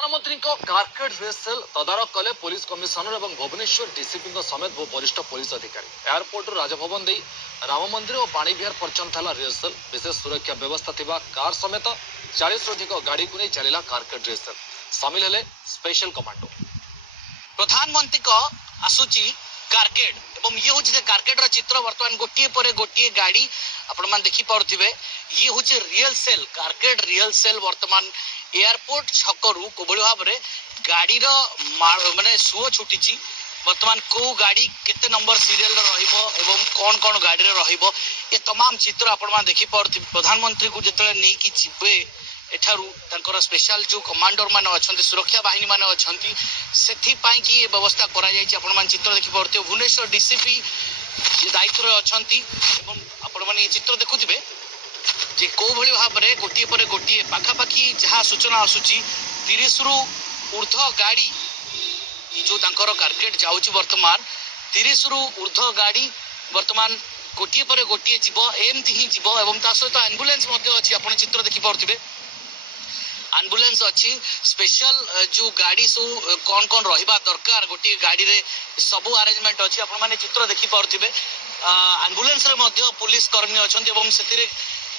प्रधानमंत्री carcade rehearsal तदारख कले police commissioner और भुवनेश्वर डीसीपी समेत बहु वरिष्ठ पुलिस अधिकारी। एयरपोर्ट राजभवन दे राम मंदिर और बाणी विहार पर्यंत था रिहर्सल। विशेष सुरक्षा व्यवस्था थिबा कार समेत 40 अधिक गाड़ी को नहीं चलला कारकेड रिहर्सल। सामिल हेले स्पेशल कमांडो। प्रधानमंत्री आसुची कारकेड एवं ये हूँ कारकेड चित्र बर्तमान गोटे पर गोटे गाड़ी आपण देखी पारे। ये हूँ रियल सेल कारकेड रियल सेल बर्तमान एयरपोर्ट छकरू कोभली भाव में गाड़ी माने सुओ छुटी बर्तमान को गाड़ी केते नंबर सीरियल एवं कौन कौन गाड़ी रहिबो ये तमाम चित्र आपण देखी पारे। प्रधानमंत्री को जिते नहीं कि जीवे एठारू तंकर स्पेशल जो कमांडर माने अछंती सुरक्षा बाहिनी माने अछंती सेथि पाई कि व्यवस्था करा जाय छि। आपण मान चित्र देखि परते भुवनेश्वर डीसीपी ये दायित्व रे अछंती एवं आपण मान ये चित्र देखुथिबे जे को भली भाव रे गोटी पर गोटी पाखा पाखी जहा सूचना आसुची 30 रु ऊर्ध्व गाड़ी जो तंकर कारकेड जाउची वर्तमान 30 रु ऊर्ध्व गाड़ी वर्तमान गोटी पर गोटी जीव एमती ही जीव एवं ता सहित एम्बुलेंस मध्ये अछि। आपण चित्र देखि परथिबे एम्बुलेंस अच्छी स्पेशल जो गाड़ी सब कौन कौन रहिबा दरकार गोटे गाड़ी रे सबू अरेंजमेंट अच्छी। आपण माने चित्र देखि पारुथिबे एम्बुलेंस रे मध्य पुलिस कर्मी अछंती एवं सेतिरे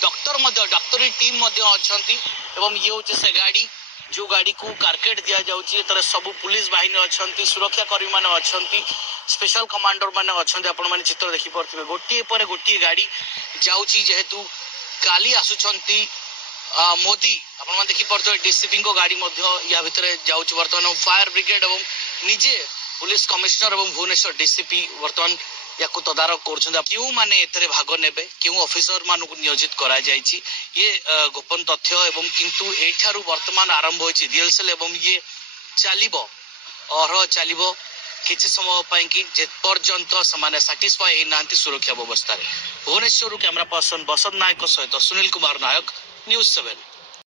डॉक्टरी टीम मध्य अछंती एवं ये होचे से गाड़ी जो गाड़ी को कारकेड दिया जाउची तर सबू पुलिस बाहिनी अछंती सुरक्षा कर्मी माने अछंती स्पेशल कमांडर माने अछंती। आपण माने चित्र देखि पारुथिबे गोटे पर गोटे गाड़ी जाउची जेहेतु काली आसुचंती मोदी आपण देखी पारे डीसीपी को गाड़ी या भितर जाउछ। वर्तमान फायर ब्रिगेड एवं निजे पुलिस कमिश्नर एवं भुवनेश्वर डीसीपी वर्तमान या तदारख कर क्यों माने एतरे भाग नेबे क्यों ऑफिसर मान को नियोजित करा जायछि ये गोपन तथ्य एवं किंतु एठारू वर्तमान आरंभ होइछि रिहर्सल एवं ये चलिबो और चलिबो किछि समय पई कि जे पर्यंत समान सैटिस्फाई हे नांती सुरक्षा व्यवस्था रे। भुवनेश्वर कैमरा पर्सन बसंत नायक सहित सुनील कुमार नायक न्यूज़ 7।